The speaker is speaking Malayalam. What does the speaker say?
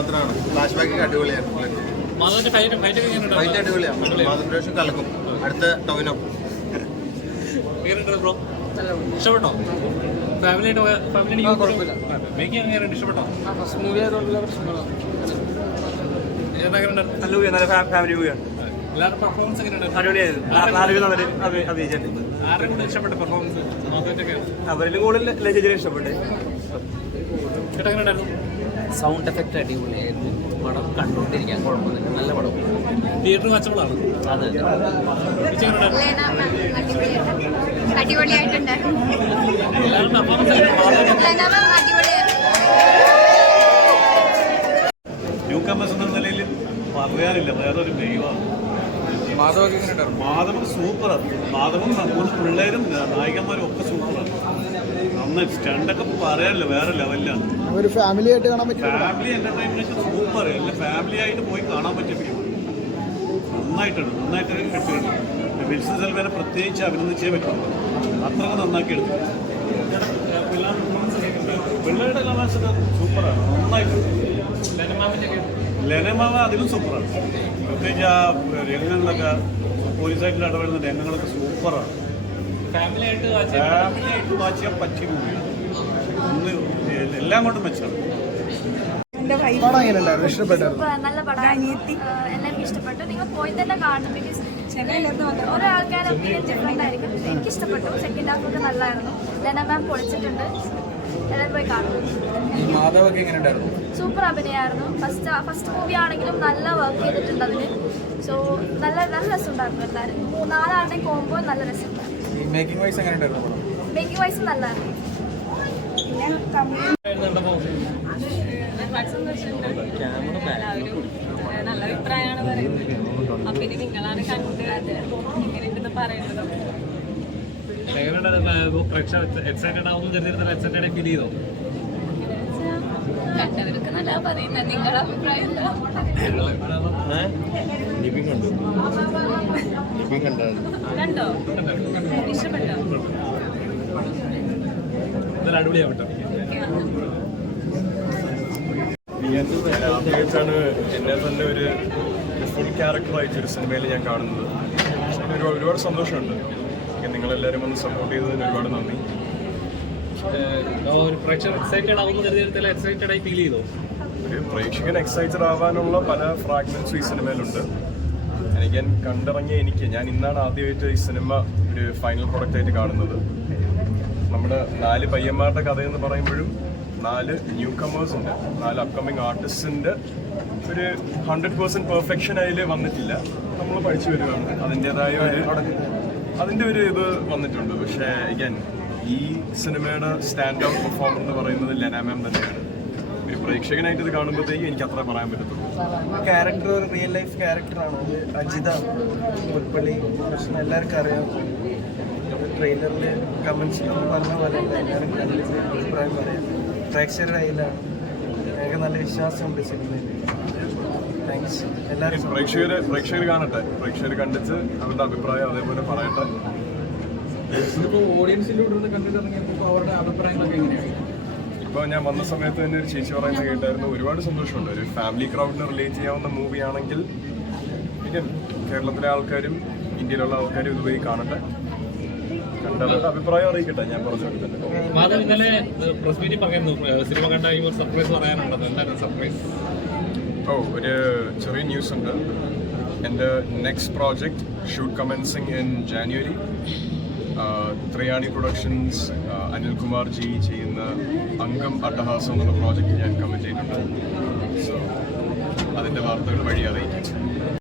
കഥാപാത്രമാണ്. ഫ്ലാഷ് ബാക്ക് അടിപൊളിയാണ്. ഫൈറ്റ് അടിപൊളിയാണ്. മാധവൻ കലക്കും. അടുത്ത ടോവിനോ. ഇഷ്ടപ്പെട്ടോ? ഫാമിലിയായിട്ട് ഇഷ്ടപ്പെട്ടോ? ഫാമിലി മൂവിയാണ്. എല്ലാവരും പെർഫോമൻസ് ആരുടെ കൂടെ ഇഷ്ടപ്പെട്ട പെർഫോമൻസ്? അവരിലും കൂടുതൽ ലജേജിനെ ഇഷ്ടപ്പെട്ടു. സൗണ്ട് എഫക്റ്റ് അടിപൊളിയായിരുന്നു. പടം കണ്ടുകൊണ്ടിരിക്കാൻ കുഴപ്പമൊന്നുമില്ല, നല്ല പടം. തിയേറ്റർ വാച്ചബിളാണ്. അതെ, ന്യൂ കമേഴ്സ് എന്ന നിലയിൽ പറയാനില്ല, വേറൊരു ദൈവമാണ്. മാധവൻ സൂപ്പറാണ്. മാധവൻ മൂന്ന് പിള്ളേരും നായികന്മാരും ഒക്കെ സൂപ്പറാണ്. നന്നായി സ്റ്റണ്ടൊക്കെ പറയാനില്ല, വേറെ ലെവലിലാണ്. Family entertainment super. എല്ലാം ഫാമിലി ആയിട്ട് പോയി കാണാൻ പറ്റിയ ഫിലിമാണ്. നന്നായിട്ട് എടുത്തിട്ടുണ്ട്. വിൽസൺ സെൽവനെ പ്രത്യേകിച്ച് അഭിനന്ദിച്ചേ പറ്റുള്ളൂ. അത്രയൊക്കെ നന്നാക്കി എടുത്തു. പിള്ളേരുടെ കലാശം സൂപ്പറാണ്, നന്നായിട്ടുണ്ട്. ലെനമാവ അതിലും സൂപ്പറാണ്. പ്രത്യേകിച്ച് ആ രംഗങ്ങളൊക്കെ പോലീസായിട്ട് ഇടപെടുന്ന രംഗങ്ങളൊക്കെ സൂപ്പറാണ്. ഫാമിലിയായിട്ട് വാച്ച് ചെയ്യാൻ പറ്റിയ മൂവിയാണ്. എല്ലാം കൊണ്ടും മെച്ചാണ്. നല്ല പടം, എല്ലാവർക്കും ഇഷ്ടപ്പെട്ടു. നിങ്ങൾ പോയി തന്നെ കാണണം. ബിക്കോസ് ഓരോ ആൾക്കാരുടെ ഒപ്പീനിയൻ ഡിഫറെന്റ് ആയിരിക്കും. എനിക്ക് ഇഷ്ടപ്പെട്ടു. സെക്കൻഡ് ഹാഫ് ഒക്കെ നല്ലതായിരുന്നു. ലെന മാം പൊളിച്ചിട്ടുണ്ട്. എല്ലാവരും പോയി കാണും. സൂപ്പർ അഭിനയമായിരുന്നു. ഫസ്റ്റ് മൂവി ആണെങ്കിലും നല്ല വർക്ക് ചെയ്തിട്ടുണ്ട് അതിന്. സോ നല്ല രസമുണ്ടായിരുന്നു. എല്ലാവരും 4 കോമ്പോ നല്ല രസമുണ്ടായിരുന്നു. മേക്കിംഗ് വൈസ് നല്ലതായിരുന്നു. നല്ല അഭിപ്രായമാണ് പറയുന്നത്. അപ്പൊ ഇനി നിങ്ങളാണ് കണ്ട് എങ്ങനെയുണ്ടെന്ന് പറയുന്നത്. കണ്ടവരൊക്കെ നല്ല പറയുന്നത്. നിങ്ങളുടെ അഭിപ്രായം എന്താ? കണ്ടോ? ഇഷ്ടപ്പെട്ടോ? അടിപൊളിയാവട്ടോ. ആദ്യമായിട്ടാണ് എന്നെ തന്നെ ഒരു ഫുൾ ക്യാരക്ടറായിട്ട് ഒരു സിനിമയിൽ ഞാൻ കാണുന്നത്. അതിന് ഒരുപാട് സന്തോഷമുണ്ട്. നിങ്ങളെല്ലാവരും ഒന്ന് സപ്പോർട്ട് ചെയ്തതിന് ഒരുപാട് നന്ദി. ഒരു പ്രേക്ഷകൻ എക്സൈറ്റഡ് ആവാനുള്ള പല ഫ്രാഗ്മെന്റ്സും ഈ സിനിമയിലുണ്ട്. ഞാൻ കണ്ടിറങ്ങിയ ഞാൻ ഇന്നാണ് ആദ്യമായിട്ട് ഈ സിനിമ ഒരു ഫൈനൽ പ്രൊഡക്റ്റ് ആയിട്ട് കാണുന്നത്. നമ്മുടെ 4 പയ്യന്മാരുടെ കഥയെന്ന് പറയുമ്പോഴും 4 ന്യൂ കമേഴ്സ് ഉണ്ട്, 4 അപ്കമിങ് ആർട്ടിസ്റ്റിന്റെ ഒരു 100% പെർഫെക്ഷൻ അതിൽ വന്നിട്ടില്ല. നമ്മൾ പഠിച്ചു വരുവാണ്. അതിൻ്റെതായ അതിൻ്റെ ഒരു ഇത് വന്നിട്ടുണ്ട്. പക്ഷേ അഗൈൻ ഈ സിനിമയുടെ സ്റ്റാൻഡ് ഔട്ട് പെർഫോമർ എന്ന് പറയുന്നത് ലെന മാം തന്നെയാണ്. ഒരു പ്രേക്ഷകനായിട്ട് ഇത് കാണുമ്പോഴത്തേക്ക് എനിക്ക് അത്ര പറയാൻ പറ്റത്തുള്ളൂ. ക്യാരക്ടർ ഒരു റിയൽ ലൈഫ് ക്യാരക്ടറാണ്. അജിത പുൽപ്പള്ളി പ്രശ്നം എല്ലാവർക്കും അറിയാം. ട്രെയിലറിൽ കമൻസിലൊന്നും പറഞ്ഞ പോലെ എല്ലാവരും കണ്ടിട്ട് അഭിപ്രായം പറയാം. പ്രേക്ഷകരുടെ കയ്യിലാണ്. ഞങ്ങൾക്ക് നല്ല വിശ്വാസമുണ്ട് സിനിമയിൽ. താങ്ക്സ്. എല്ലാവരും പ്രേക്ഷകർ കാണട്ടെ. പ്രേക്ഷകർ കണ്ടിട്ട് അവരുടെ അഭിപ്രായം അതേപോലെ പറയട്ടെ. ഇപ്പോൾ ഞാൻ വന്ന സമയത്ത് തന്നെ ഒരു ചേച്ചി പറയുന്നത് കേട്ടായിരുന്നു. ഒരുപാട് സന്തോഷമുണ്ട്. ഒരു ഫാമിലി ക്രൗഡിന് റിലേറ്റ് ചെയ്യാവുന്ന മൂവിയാണെങ്കിൽ കേരളത്തിലെ ആൾക്കാരും ഇന്ത്യയിലുള്ള ആൾക്കാരും ഇതുവഴി കാണട്ടെ. കണ്ടവരുടെ അഭിപ്രായം അറിയിക്കട്ടെ. ഞാൻ പറഞ്ഞു ഒരു ചെറിയ ന്യൂസ് ഉണ്ട്. എൻ്റെ next project shoot commencing in January. Thrayani productions Anilkumar ji ചെയ്യുന്ന അംഗം അട്ടഹാസം എന്നുള്ള പ്രോജക്റ്റ് ഞാൻ കമന്റ് ചെയ്തിട്ടുണ്ട്. സോ അതിൻ്റെ വാർത്തകൾ വഴി അറിയിക്കും.